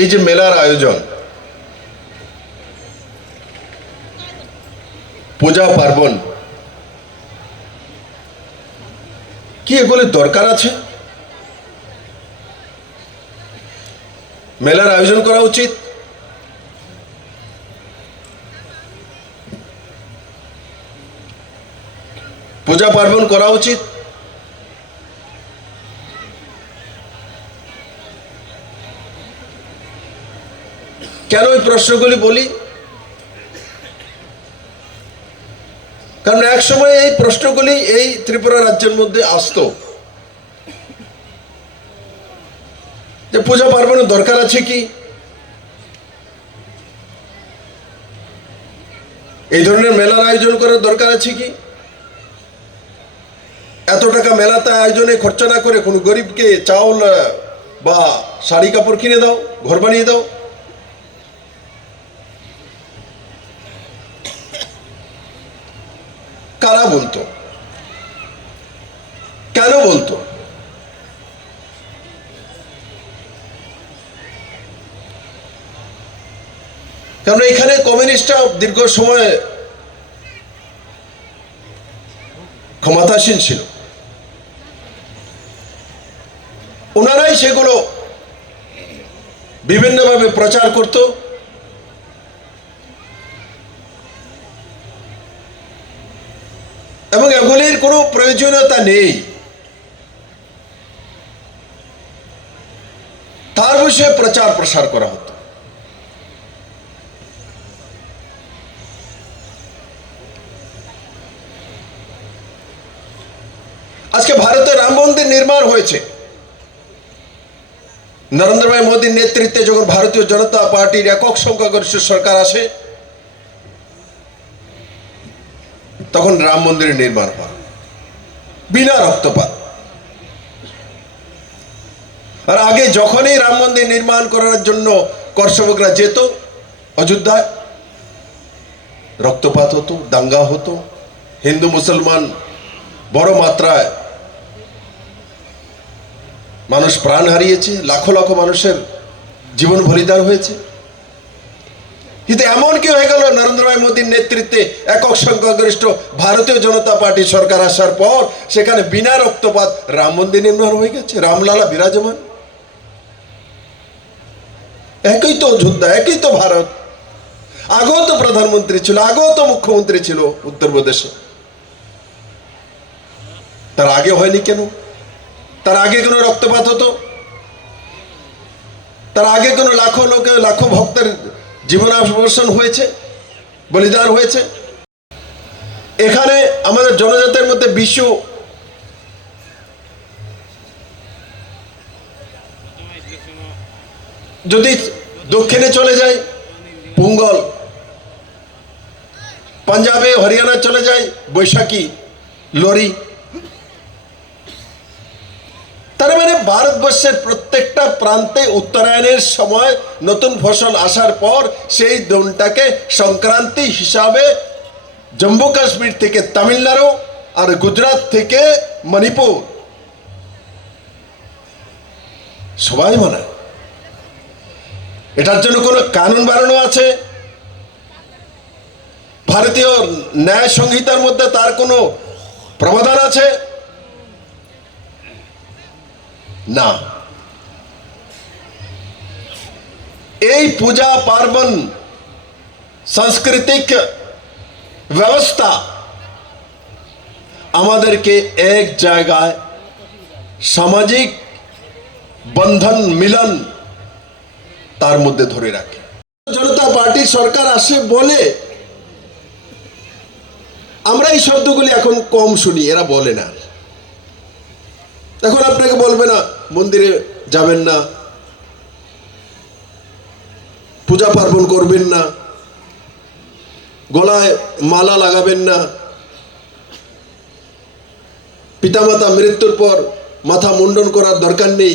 এই যে মেলার আয়োজন, পূজা পার্বণ, কি এগুলোর দরকার আছে? মেলার আয়োজন করা উচিত? পূজা পার্বণ করা উচিত? কেন এই প্রশ্নগুলি বলি? কারণ এক সময় এই প্রশ্নগুলি এই ত্রিপুরা রাজ্যের মধ্যে আসতো যে পূজা পার্বণের দরকার আছে কি, এই ধরনের মেলার আয়োজন করার দরকার আছে কি, এত টাকা মেলাতে আয়োজনে খরচা না করে কোনো গরিবকে চাউল বা শাড়ি কাপড় কিনে দাও, ঘর বানিয়ে দাও। কারা বলতো? কেন বলতো? কারণ এখানে কমিউনিস্টরা দীর্ঘ সময় ক্ষমতাসীন ছিল, ওনারাই সেগুলো বিভিন্নভাবে প্রচার করত এবং এগুলির কোনো প্রয়োজনীয়তা নেই তার বিষয়ে প্রচার প্রসার করা হতো। আজকে ভারতে রাম মন্দির নির্মাণ হয়েছে নরেন্দ্র ভাই মোদীর নেতৃত্বে, যখন ভারতীয় জনতা পার্টির একক সংখ্যাগরিষ্ঠ সরকার আসে তখন রাম মন্দিরের নির্মাণ হয় বিনা রক্তপাত। আর আগে যখনই রাম মন্দির নির্মাণ করার জন্য কর্ষকরা যেত অযোধ্যায়, রক্তপাত হতো, দাঙ্গা হতো, হিন্দু মুসলমান বড় মাত্রায় মানুষ প্রাণ হারিয়েছে, লাখো লাখো মানুষের জীবন বলিদান হয়েছে। কিন্তু এমন কি হয়ে গেল নরেন্দ্র ভাই মোদীর নেতৃত্বে একক সংখ্যাগরিষ্ঠ ভারতীয় জনতা পার্টি সরকার আসার পর সেখানে বিনা রক্তপাত রাম মন্দির নির্মাণ হয়ে গেছে, রামলালা বিরাজমান। একই তো অযোধ্যা, একই তো ভারত, আগেও তো প্রধানমন্ত্রী ছিল, আগেও তো মুখ্যমন্ত্রী ছিল উত্তরপ্রদেশে। তার আগে হয়নি কেন? তার আগে কোনো রক্তপাত হতো? তার আগে কোনো লাখো ভক্তের জীবনাবসান হয়েছে, বলিদান হয়েছে? এখানে আমাদের জনজাতির মধ্যে বিশু, যদি দক্ষিণে চলে যায় পোঙ্গল, পাঞ্জাবে হরিয়ানা চলে যায় বৈশাখী, লোরি। তার মানে ভারতবর্ষের প্রত্যেকটা প্রান্তে উত্তরায়ণের সময় নতুন ফসল আসার পর সেই দিনটাকে সংক্রান্তি হিসাবে জম্মু কাশ্মীর থেকে তামিলনাড়ু আর গুজরাট থেকে মণিপুর সবাই মানায়। এটার জন্য কোনো কানুন বানানো আছে? ভারতীয় ন্যায় সংহিতার মধ্যে তার কোনো প্রাবধান আছে? না। এই পূজা পার্বণ সাংস্কৃতিক ব্যবস্থা আমাদেরকে এক জায়গায় সামাজিক বন্ধন মিলন তার মধ্যে ধরে রাখে। জনতা পার্টির সরকার আসে বলে আমরা এই শব্দগুলি এখন কম শুনি, এরা বলে না। এখন আপনাকে বলবে না মন্দিরে যাবেন না, পূজা পার্বণ করবেন না, গলায় মালা লাগাবেন না, পিতামাতা মৃত্যুর পর মাথা মুন্ডন করার দরকার নেই,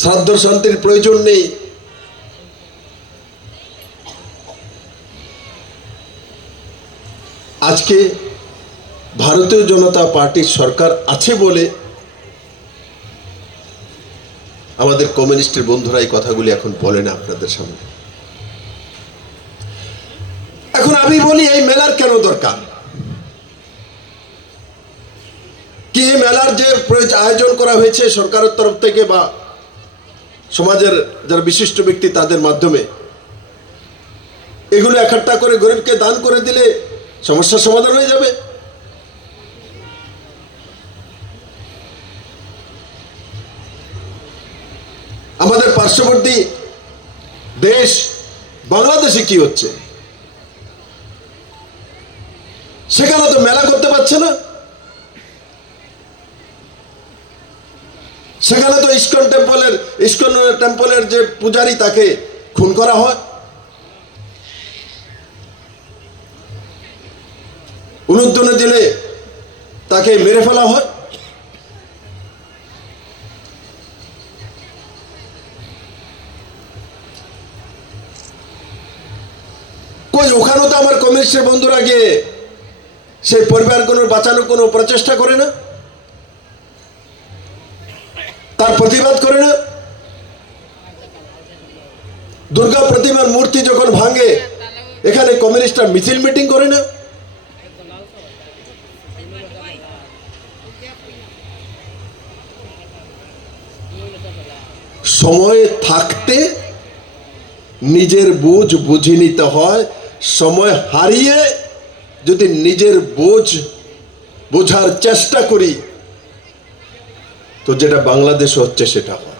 শ্রাদ্ধ শান্তির প্রয়োজন নেই। আজকে ভারতীয় জনতা পার্টির সরকার আছে বলে আমাদের কমিউনিস্টের বন্ধুরা এই কথাগুলি এখন বলে না আপনাদের সামনে। এখন আমি বলি এই মেলার কেন দরকার, কি এই মেলার যে আয়োজন করা হয়েছে সরকারের তরফ থেকে বা সমাজের যারা বিশিষ্ট ব্যক্তি তাদের মাধ্যমে, এগুলো একট্টা করে গরিবকে দান করে দিলে সমস্যার সমাধান হয়ে যাবে? আমাদের পার্শ্ববর্তী দেশ বাংলাদেশে কি হচ্ছে, সেখানে তো মেলা করতে পারছে না। সেখানে তো ইস্কন টেম্পলের যে পূজারী তাকে খুন করা হয়, উলুধ্বনি দিলে তাকে মেরে ফেলা হয়। কই ওখানেও তো আমার কমিউনিস্টের বন্ধুরা গিয়ে সেই পরিবারগুলোর বাঁচানোর কোনো প্রচেষ্টা করে না, তার প্রতিবাদ করে না। দুর্গা প্রতিমার মূর্তি যখন ভাঙে এখানে কমিউনিস্টরা মিছিল মিটিং করে না। সময় থাকতে নিজের বুঝ বুঝে নিতে হয়, সময় হারিয়ে যদি নিজের বোঝার চেষ্টা করি তো যেটা বাংলাদেশে হচ্ছে সেটা হয়।